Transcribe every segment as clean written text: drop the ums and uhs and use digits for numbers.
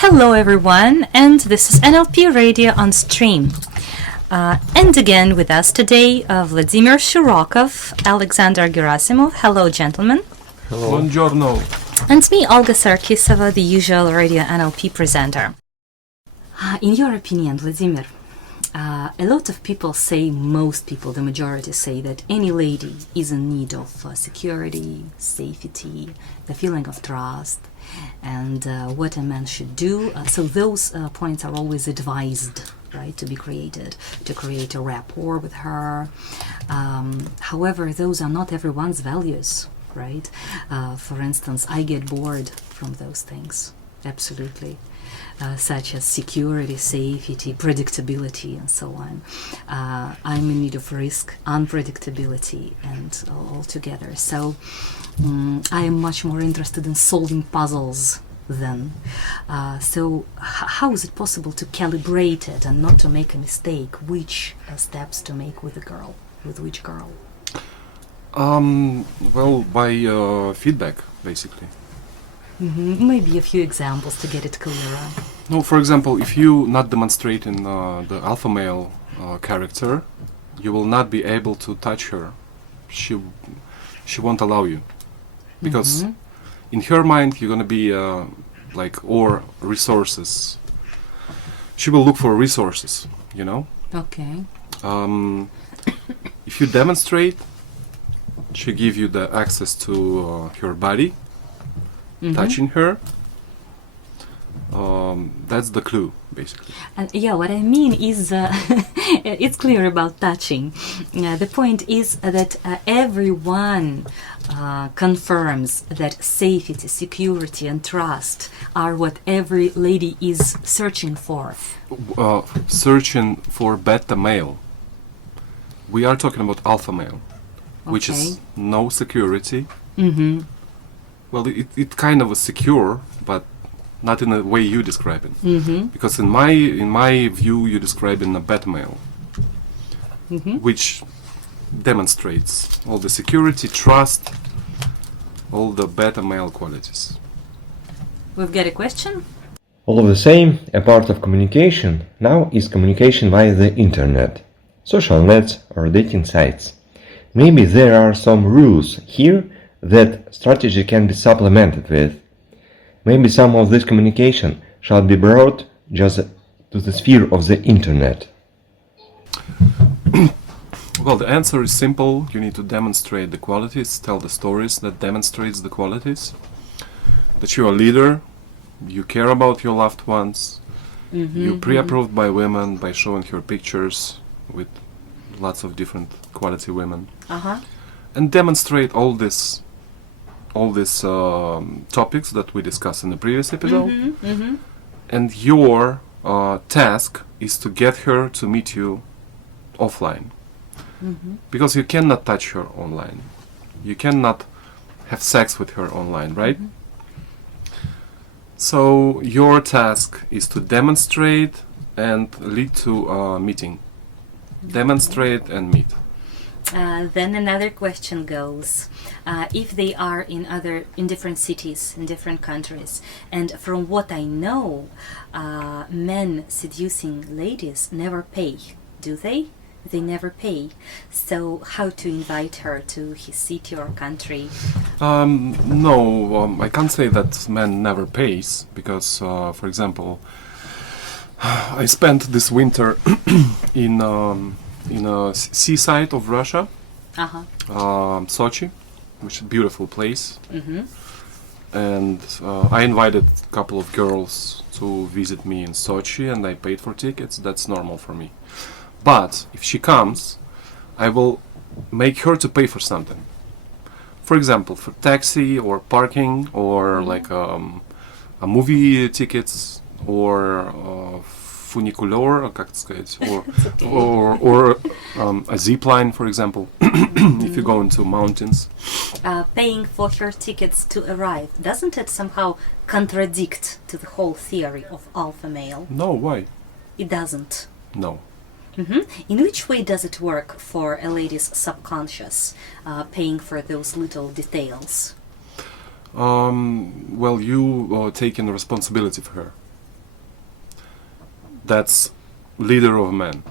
Hello everyone, and this is NLP Radio on Stream. And again with us today, Vladimir Shirokov, Alexander Gerasimov. Hello gentlemen. Hello. Buongiorno. And me, Olga Sarkisova, the usual Radio NLP presenter. In your opinion, Vladimir, a lot of people say, most people, the majority say that any lady is in need of security, safety, the feeling of trust, and what a man should do. So those points are always advised, right, to be created, to create a rapport with her. However, those are not everyone's values, right? For instance, I get bored from those things, absolutely. Such as security, safety, predictability, and so on. I'm in need of risk, unpredictability, and all together. So I am much more interested in solving puzzles then. So how is it possible to calibrate it and not to make a mistake? Which steps to make with a girl, with which girl? Well, by feedback, basically. Maybe a few examples to get it clearer. No, for example, if you not demonstrating the alpha male character, you will not be able to touch her. She won't allow you, because in her mind you're gonna be or resources. She will look for resources, you know. Okay. If you demonstrate, she give you the access to her body. Touching her, that's the clue, basically. And yeah, what I mean is, it's clear about touching. The point is that everyone confirms that safety, security, and trust are what every lady is searching for. Searching for beta male. We are talking about alpha male, which is no security. Well, it kind of is secure, but not in the way you describe it. Because in my view, you're describing a beta male, which demonstrates all the security, trust, all the beta male qualities. We've got a question? All of the same, a part of communication now is communication via the internet, social nets or dating sites. Maybe there are some rules here that strategy can be supplemented with. Maybe some of this communication shall be brought just to the sphere of the internet. Well, the answer is simple. You need to demonstrate the qualities, tell the stories that demonstrates the qualities. That you're a leader, you care about your loved ones, you're pre-approved by women by showing her pictures with lots of different quality women. And demonstrate all these topics that we discussed in the previous episode. And your task is to get her to meet you offline. Because you cannot touch her online. You cannot have sex with her online, right? So your task is to demonstrate and lead to a meeting. Demonstrate and meet. Then another question goes, if they are in different cities, in different countries, and from what I know, men seducing ladies never pay, do they? They never pay. So how to invite her to his city or country? No, I can't say that man never pays, because, for example, I spent this winter in a seaside of Russia, Sochi, which is a beautiful place. And I invited a couple of girls to visit me in Sochi, and I paid for tickets. That's normal for me. But if she comes, I will make her to pay for something. For example, for taxi or parking, or like a movie tickets, or funicular, как сказать, or a zip line, for example, if you go into mountains. Paying for her tickets to arrive, doesn't it somehow contradict to the whole theory of alpha male? No, why? It doesn't. No. In which way does it work for a lady's subconscious, paying for those little details? Well, you taking responsibility for her. That's leader of men.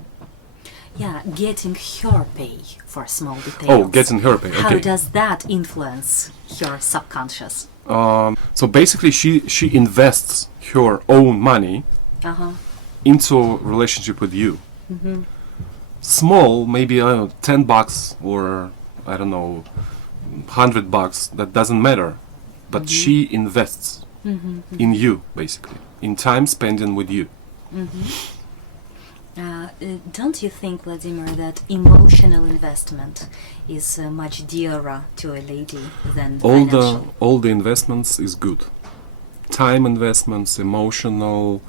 Yeah, getting her pay for small details. Oh, getting her pay. How Okay. does that influence your subconscious? So basically, she invests her own money Uh-huh. into a relationship with you. Small, maybe I don't know, $10 or I don't know, $100. That doesn't matter, but she invests in you, basically, in time spending with you. Don't you think, Vladimir, that emotional investment is much dearer to a lady than financial? All the investments is good. Time investments, emotional,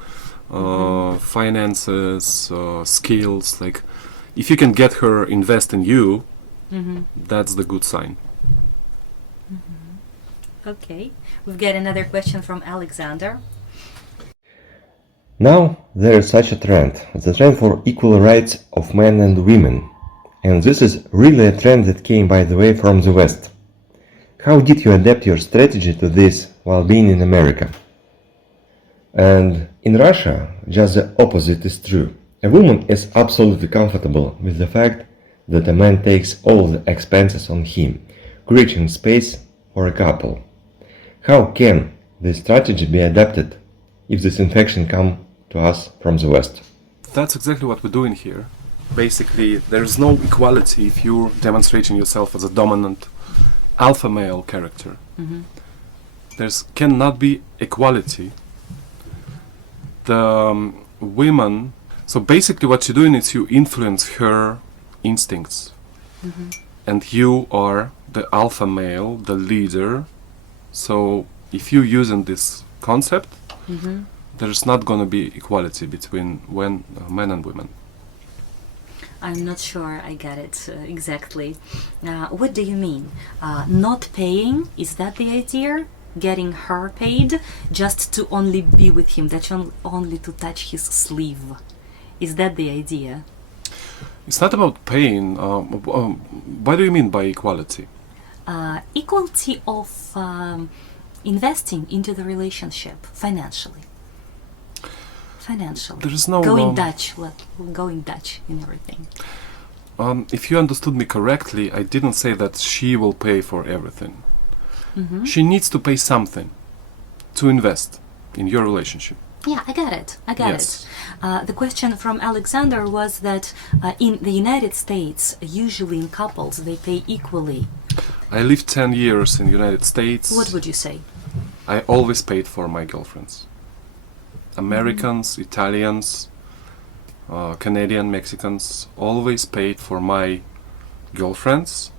finances, skills. Like, if you can get her invest in you, that's the good sign. Okay, we've got another question from Alexander. Now there is such a trend, the trend for equal rights of men and women. And this is really a trend that came, by the way, from the West. How did you adapt your strategy to this while being in America? And in Russia, just the opposite is true. A woman is absolutely comfortable with the fact that a man takes all the expenses on him, creating space for a couple. How can this strategy be adapted if this infection comes to us from the West? That's exactly what we're doing here. Basically, there's no equality if you're demonstrating yourself as a dominant alpha male character. There's cannot be equality. The women. So basically, what you're doing is you influence her instincts, and you are the alpha male, the leader. So if you're using this concept, there's not going to be equality between men and women. I'm not sure I got it exactly. What do you mean? Not paying, is that the idea? Getting her paid just to only be with him, that only to touch his sleeve. Is that the idea? It's not about paying. What do you mean by equality? Equality of investing into the relationship financially. There is no going Dutch in everything. If you understood me correctly, I didn't say that she will pay for everything. She needs to pay something to invest in your relationship. Yeah, I got it. Yes. The question from Alexander was that in the United States, usually in couples, they pay equally. I lived 10 years in the United States. What would you say? I always paid for my girlfriends. Americans, Italians, Canadian, Mexicans always paid for my girlfriends,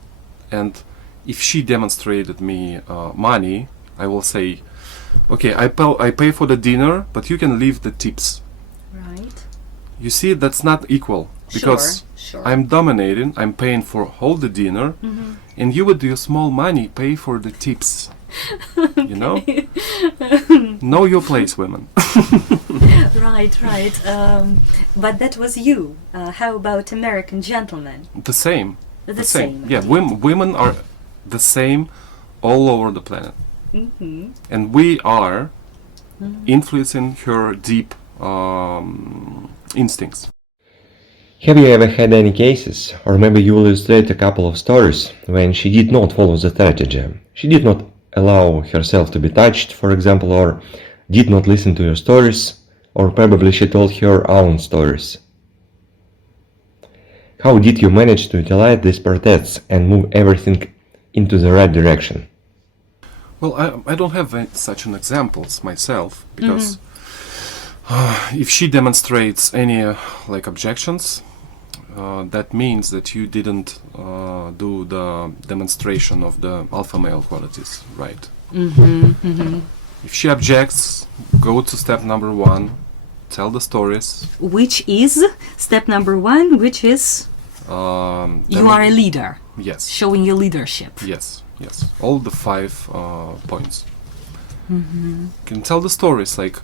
and if she demonstrated me money, I will say, okay, I pay for the dinner, but you can leave the tips. Right. You see, that's not equal, because Sure. I'm dominating, I'm paying for all the dinner, and you with your small money pay for the tips. You know? Know your place, women. Right. But that was you. How about American gentlemen? The same. The same. Yeah, women are the same all over the planet. And we are influencing her deep instincts. Have you ever had any cases, or maybe you will illustrate a couple of stories, when she did not follow the strategy? She did not allow herself to be touched, for example, or did not listen to your stories, or probably she told her own stories. How did you manage to utilize these protests and move everything into the right direction? Well, I don't have such an examples myself, because if she demonstrates any objections, that means that you didn't do the demonstration of the alpha male qualities, right? If she objects, go to step number 1, tell the stories. Which is step number 1, which is you are a leader. Yes. Showing your leadership. Yes. All the 5 points. You can tell the stories like,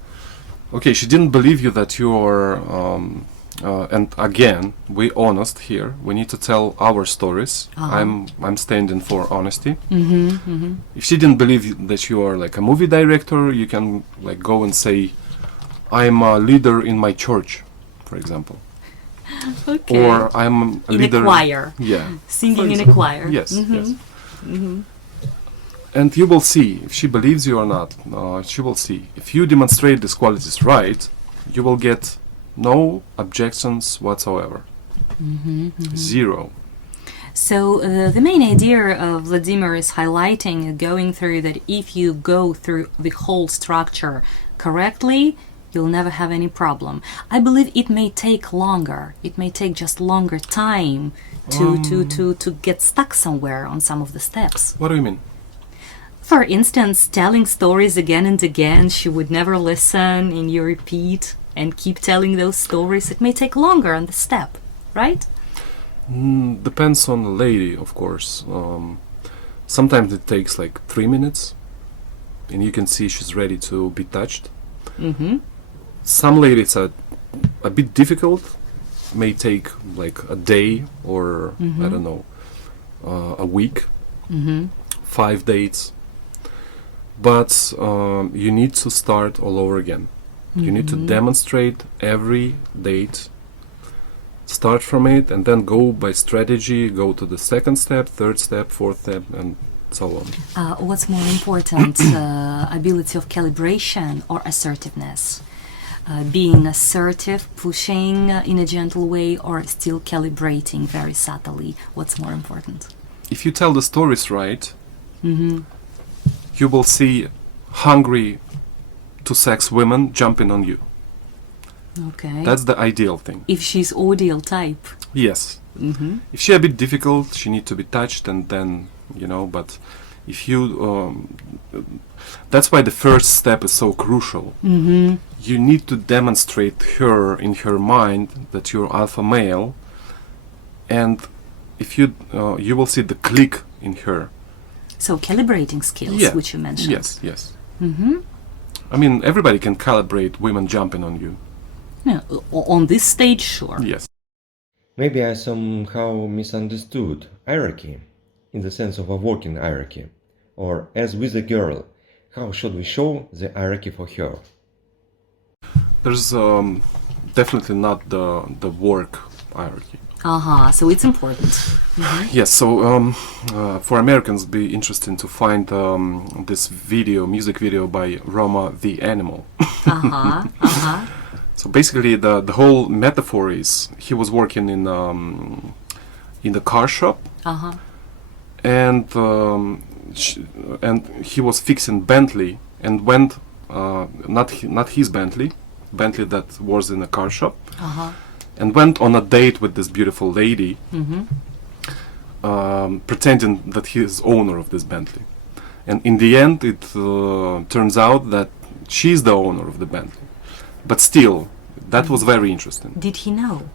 okay, she didn't believe you that you are, and again, we honest here. We need to tell our stories. I'm standing for honesty. If she didn't believe that you are like a movie director, you can like go and say, I'm a leader in my church. for example. Okay. Or I'm a in leader. a choir. Yeah. Singing in a choir. Yes, yes. And you will see if she believes you or not. She will see. If you demonstrate these qualities right, you will get no objections whatsoever. Zero. So the main idea Vladimir is highlighting, going through that if you go through the whole structure correctly, you'll never have any problem. I believe it may take longer. It may take just longer time to get stuck somewhere on some of the steps. What do you mean? For instance, telling stories again and again, she would never listen, and you repeat and keep telling those stories. It may take longer on the step, right? Depends on the lady, of course. Sometimes it takes like 3 minutes, and you can see she's ready to be touched. Some ladies are a bit difficult, may take like a day or I don't know, a week, 5 dates. But you need to start all over again. You need to demonstrate every date, start from it, and then go by strategy, go to the second step, third step, fourth step, and so on. What's more important, ability of calibration or assertiveness? Being assertive, pushing in a gentle way, or still calibrating very subtly? What's more important? If you tell the stories right, you will see hungry to sex women jumping on you. Okay. That's the ideal thing. If she's audial type. Yes. If she's a bit difficult, she needs to be touched, and then, you know, but if you... that's why the first step is so crucial. You need to demonstrate her in her mind that you're alpha male, and if you you will see the click in her. So calibrating skills, which you mentioned. Yes, yes. I mean, everybody can calibrate women jumping on you. Yeah, on this stage, sure. Yes. Maybe I somehow misunderstood hierarchy, in the sense of a working hierarchy. Or, as with a girl, how should we show the hierarchy for her? There's definitely not the work hierarchy. So it's important. Yes, so for Americans, it'd be interesting to find this music video by Roma the Animal. So basically, the whole metaphor is he was working in the car shop, and he was fixing Bentley, and went not his Bentley that was in a car shop, and went on a date with this beautiful lady, pretending that he is owner of this Bentley. And in the end, it turns out that she's the owner of the Bentley. But still, that was very interesting. Did he know?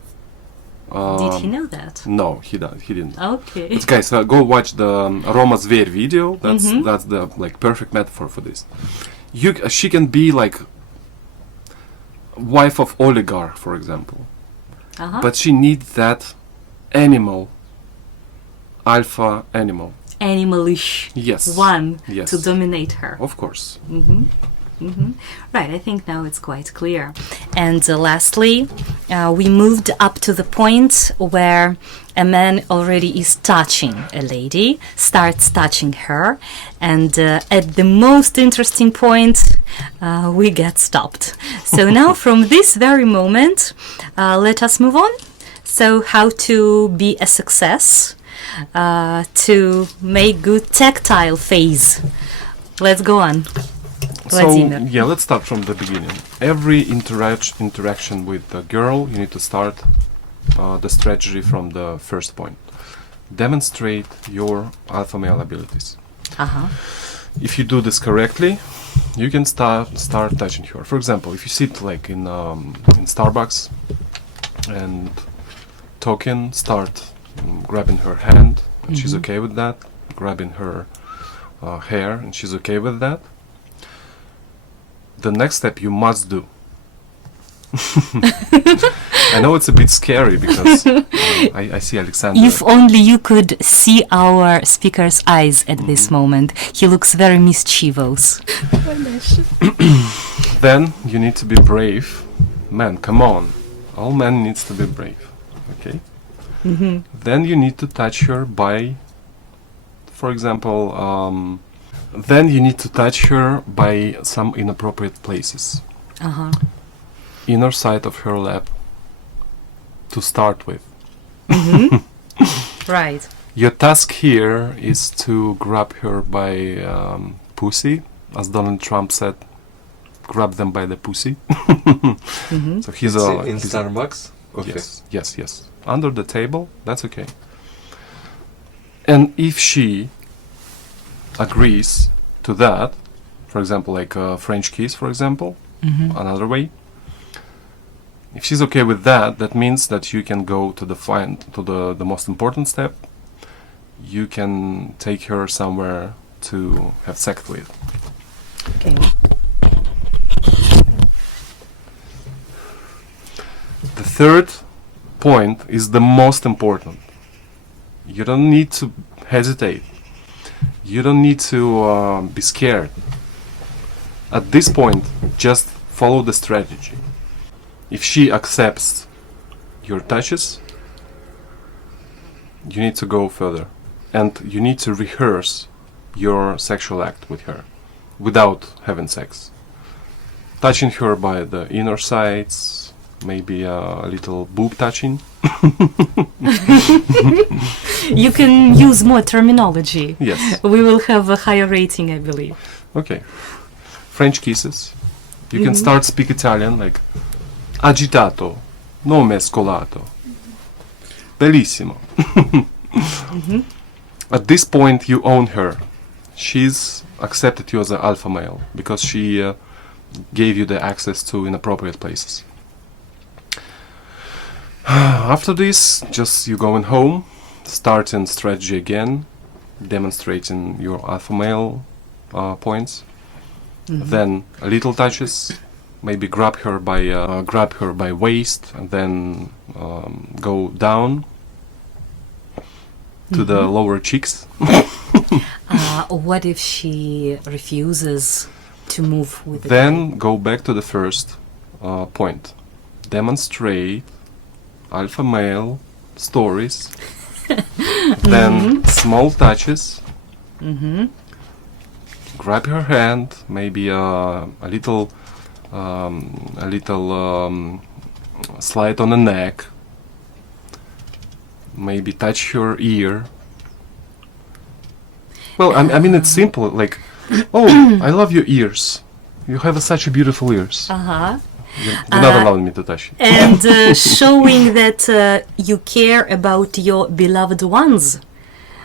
Did he know that? No, he didn't. Okay. But guys, go watch the Roma Zver video. That's the like perfect metaphor for this. She can be like wife of oligarch, for example. But she needs that animal, alpha animal. Animalish. Yes. One Yes. to dominate her. Of course. Right, I think now it's quite clear. And lastly, we moved up to the point where a man already is touching a lady, starts touching her, and at the most interesting point, we get stopped. So now from this very moment, let us move on. So how to be a success, to make good tactile phase. Let's go on. Vladimir. So, yeah, let's start from the beginning. Every interaction with a girl, you need to start the strategy from the first point. Demonstrate your alpha male abilities. If you do this correctly, you can start touching her. For example, if you sit like in Starbucks and talking, start grabbing her hand, and she's okay with that. Grabbing her hair, and she's okay with that. The next step you must do. I know it's a bit scary because I see Alexander. If only you could see our speaker's eyes at this moment. He looks very mischievous. Then you need to be brave. Man, come on. All men needs to be brave. Okay. Then you need to touch her by, for example, then you need to touch her by some inappropriate places. Inner side of her lap to start with. Right. Your task here is to grab her by pussy, as Donald Trump said, grab them by the pussy. So he's in he's Starbucks? Okay. Yes. Under the table, that's okay. And if she agrees to that, for example, like a French kiss, for example, another way. If she's okay with that, that means that you can go to the most important step. You can take her somewhere to have sex with. Okay. The third point is the most important. You don't need to hesitate. You don't need to be scared. At this point, just follow the strategy. If she accepts your touches, you need to go further. And you need to rehearse your sexual act with her without having sex. Touching her by the inner sides, maybe a little boob touching. You can use more terminology. Yes. We will have a higher rating, I believe. Okay. French kisses. You can start speak Italian like agitato, non mescolato. Bellissimo. At this point, you own her. She's accepted you as an alpha male because she gave you the access to inappropriate places. After this, just you going home, starting strategy again, demonstrating your alpha male points. Then a little touches, maybe grab her by waist, and then go down to the lower cheeks. What if she refuses to move with the Then go back to the first point. Demonstrate alpha male stories. Then small touches. Grab her hand, maybe a little slide on the neck. Maybe touch her ear. Well, I mean, it's simple. Like, oh, I love your ears. You have such a beautiful ears. You're not allowing me to touch it. And showing that you care about your beloved ones.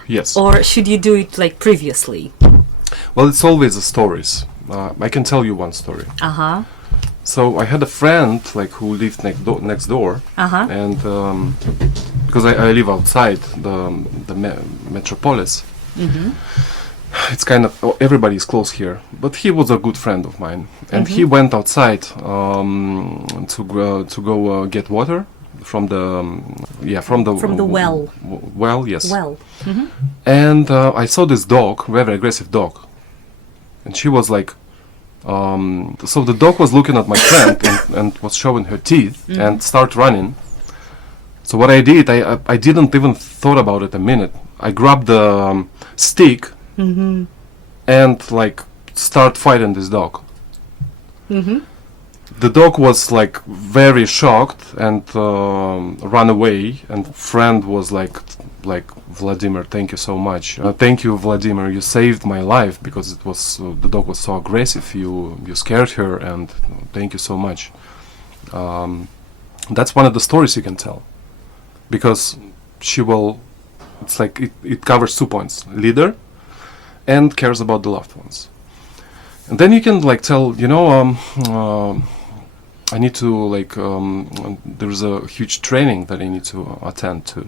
Yes. Or should you do it like previously? Well, it's always the stories. I can tell you one story. So I had a friend like who lived next door, and because I live outside the metropolis, it's kind of everybody is close here. But he was a good friend of mine, and he went outside to go get water from the well. Well, yes. Well. And I saw this dog, very aggressive dog, and she was like. So the dog was looking at my friend and was showing her teeth and start running. So what I did, I didn't even thought about it a minute. I grabbed the stick and like start fighting this dog. The dog was like very shocked and ran away. And friend was like Vladimir, thank you so much. Thank you, Vladimir. You saved my life because it was the dog was so aggressive. You scared her, and thank you so much. That's one of the stories you can tell, because she will. It's like it covers 2 points: leader, and cares about the loved ones. And then you can like tell, I need to like. There's a huge training that I need to attend to.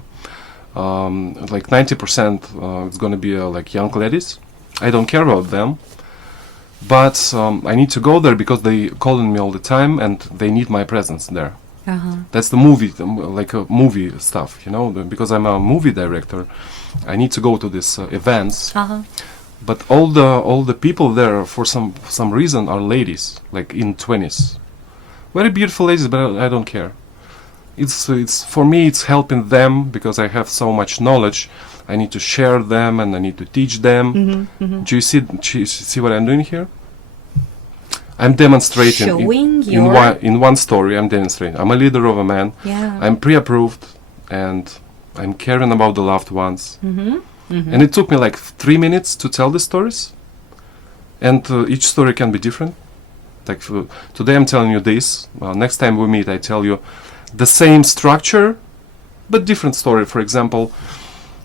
Like 90% it's going to be like young ladies. I don't care about them, but I need to go there because they calling me all the time and they need my presence there. That's the movie, like a movie stuff, because I'm a movie director. I need to go to these events, but all the people there for some reason are ladies, like in 20s, very beautiful ladies, but I don't care. it's for me, it's helping them because I have so much knowledge. I need to share them and I need to teach them. Do you see what I'm doing here? I'm demonstrating Showing in one story. I'm demonstrating. I'm a leader of a man. Yeah. I'm pre-approved and I'm caring about the loved ones. And it took me like 3 minutes to tell the stories. And each story can be different. Like today I'm telling you this. Next time we meet, I tell you the same structure, but different story. For example,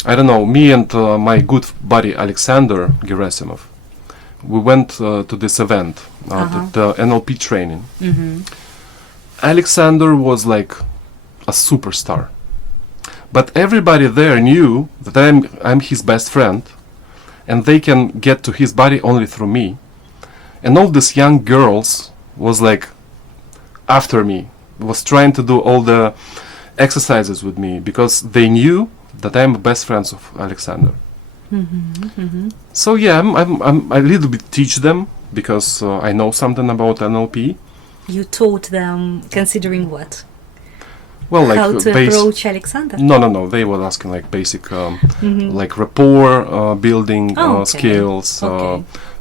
I don't know, me and my good buddy Alexander Gerasimov, we went to this event, the NLP training. Alexander was like a superstar, but everybody there knew that I'm his best friend, and they can get to his body only through me. And all these young girls was like after me, was trying to do all the exercises with me because they knew that I'm best friends of Alexander. So yeah, I'm a little bit teach them because I know something about NLP. You taught them considering what? Well, like how to approach Alexander? No. They were asking like basic, like rapport building skills,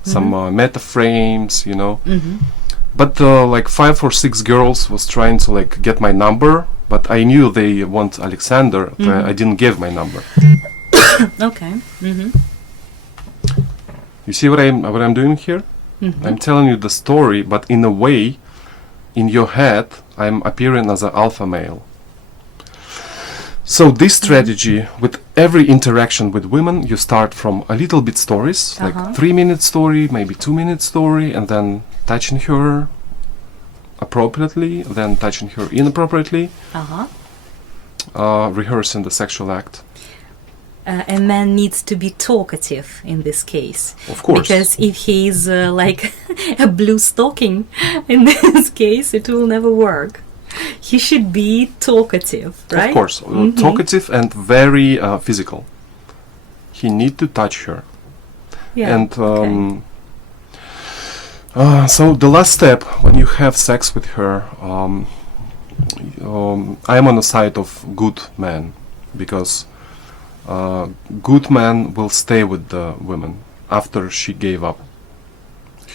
some meta frames, you know. But like 5 or 6 girls was trying to like get my number, but I knew they want Alexander. I didn't give my number. Okay. You see what I'm doing here? I'm telling you the story, but in a way, in your head, I'm appearing as an alpha male. So this strategy, with every interaction with women, you start from a little bit stories, like 3-minute story, maybe 2-minute story, and then touching her appropriately, then touching her inappropriately, rehearsing the sexual act. A man needs to be talkative in this case. Of course. Because if he's like a blue stocking, in this case, it will never work. He should be talkative, right? Of course. Talkative and very physical. He need to touch her. Yeah. And so the last step, when you have sex with her, I'm on the side of good man, because good man will stay with the woman after she gave up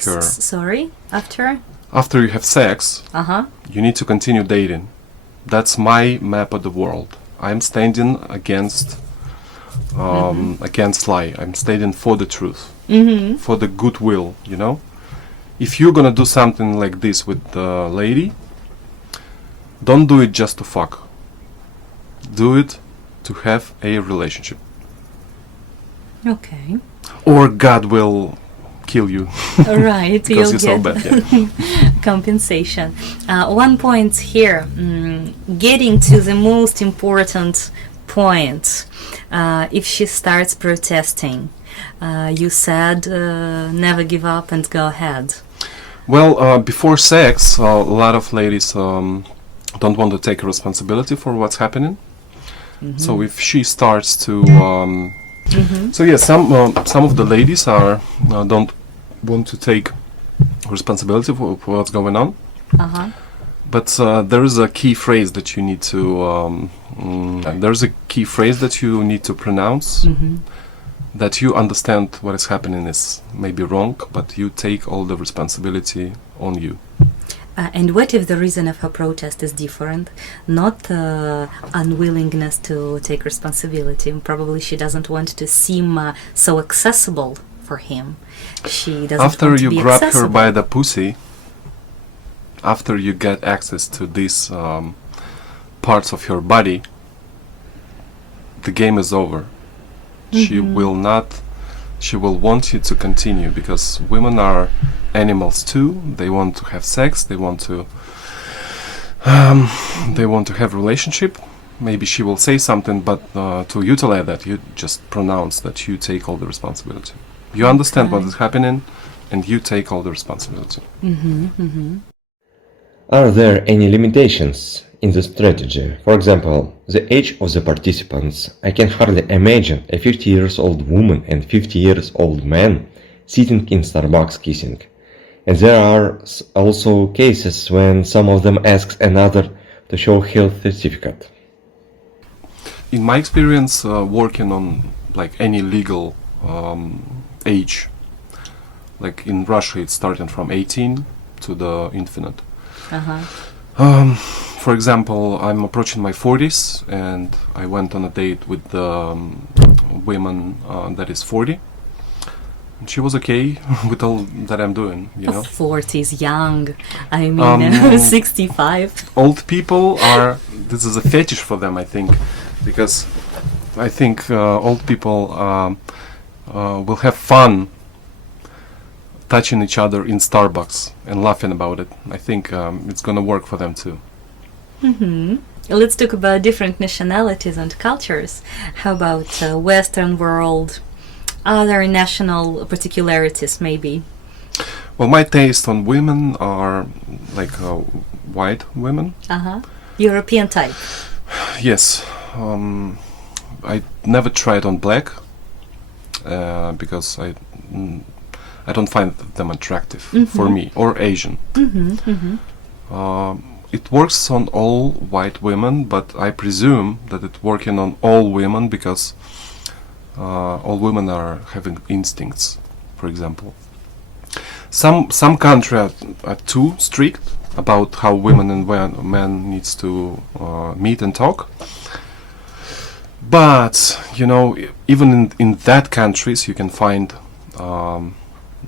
her. Sorry? After? After you have sex, you need to continue dating. That's my map of the world. I'm standing against lie. I'm standing for the truth, for the goodwill, you know? If you're gonna do something like this with the lady, don't do it just to fuck. Do it to have a relationship. Okay. Or God will kill you. Right, because you'll you're so get bad. Yeah. compensation. One point here, getting to the most important point. If she starts protesting, you said never give up and go ahead. Well, before sex, a lot of ladies don't want to take responsibility for what's happening. So if she starts to, so yeah, some of the ladies are don't want to take responsibility for what's going on. But there is a key phrase that you need to. There's a key phrase that you need to pronounce. That you understand what is happening is maybe wrong, but you take all the responsibility on you. And what if the reason of her protest is different? Not unwillingness to take responsibility. Probably she doesn't want to seem so accessible for him. She doesn't After want to you be grab accessible. her by the pussy, after you get access to these parts of her body, the game is over. She will not. She will want you to continue, because women are animals too. They want to have sex. They want to. They want to have relationship. Maybe she will say something, but to utilize that, you just pronounce that you take all the responsibility. You understand what is happening, and you take all the responsibility. Are there any limitations in the strategy? For example, the age of the participants. I can hardly imagine a 50 years old woman and 50 years old man sitting in Starbucks kissing. And there are also cases when some of them asks another to show health certificate. In my experience, working on like any legal age, like in Russia, it's starting from 18 to the infinite. For example, I'm approaching my 40s, and I went on a date with the woman that is 40. And she was okay with all that I'm doing, you know. 40 is young. I mean, 65. Old people are, this is a fetish for them, I think, because I think old people will have fun touching each other in Starbucks and laughing about it. I think it's gonna work for them too. Let's talk about different nationalities and cultures. How about Western world, other national particularities maybe? Well, my taste on women are like white women. European type. Yes. I never tried on black because I don't find them attractive for me, or Asian. It works on all white women, but I presume that it's working on all women because all women are having instincts, for example. Some countries are too strict about how women and men needs to meet and talk. But, you know, even in that countries you can find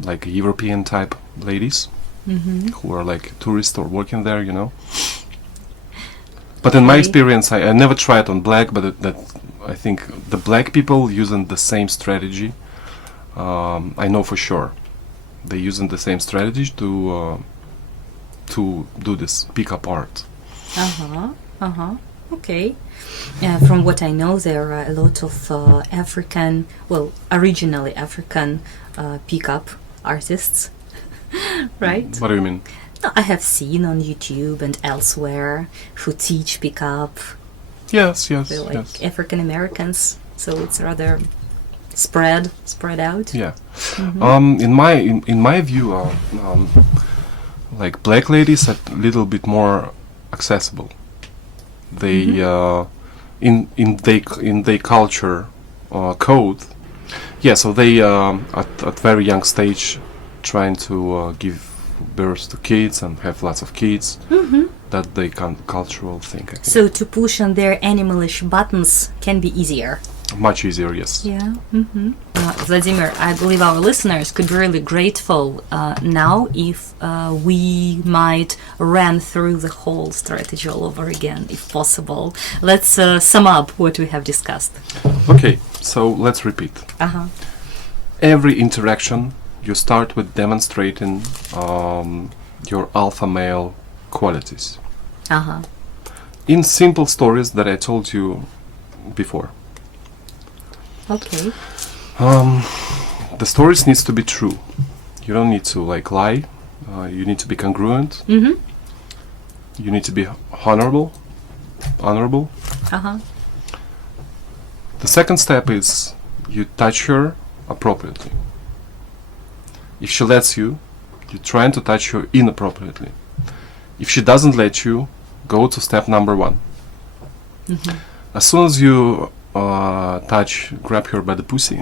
like European type ladies who are like tourists or working there, you know. But in my experience, I never tried on black, but that I think the black people using the same strategy. I know for sure they're using the same strategy to do this pick-up art. Okay. From what I know, there are a lot of African, well, originally African pick-up artists, right? What do you mean? No, I have seen on YouTube and elsewhere who teach pick-up. Yes. They're like African Americans, so it's rather spread out. Yeah. In my view, like black ladies are a little bit more accessible. They in their culture code. Yeah, so they at very young stage trying to give birth to kids and have lots of kids. That they cultural thing. I think. So to push on their animalish buttons can be easier. Much easier, yes. Yeah. Vladimir, I believe our listeners could be really grateful now if we might run through the whole strategy all over again, if possible. Let's sum up what we have discussed. Okay, so let's repeat. Every interaction, you start with demonstrating your alpha male qualities. In simple stories that I told you before. Okay. The stories needs to be true. You don't need to like lie. You need to be congruent. You need to be honorable. The second step is you touch her appropriately. If she lets you, you're trying to touch her inappropriately. If she doesn't let you, go to step number 1. As soon as you grab her by the pussy,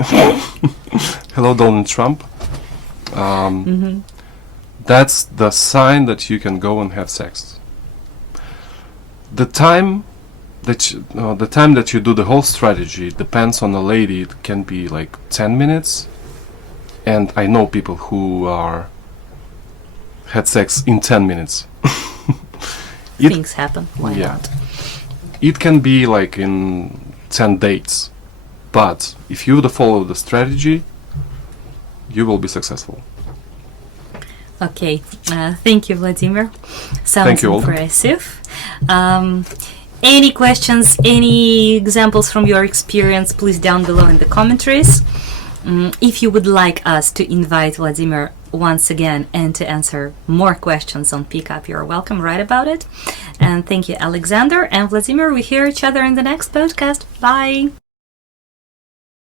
hello Donald Trump, that's the sign that you can go and have sex. The time that you do the whole strategy depends on the lady. It can be like 10 minutes, and I know people who had sex in 10 minutes. Things happen. Why not? It can be like in 10 dates, but if you follow the strategy, you will be successful. Okay, thank you, Vladimir. Sounds Thank you, impressive. Any questions, any examples from your experience, please down below in the commentaries. If you would like us to invite Vladimir once again and to answer more questions on pickup, you're welcome. Write about it. And thank you, Alexander and Vladimir. We hear each other in the next podcast. Bye.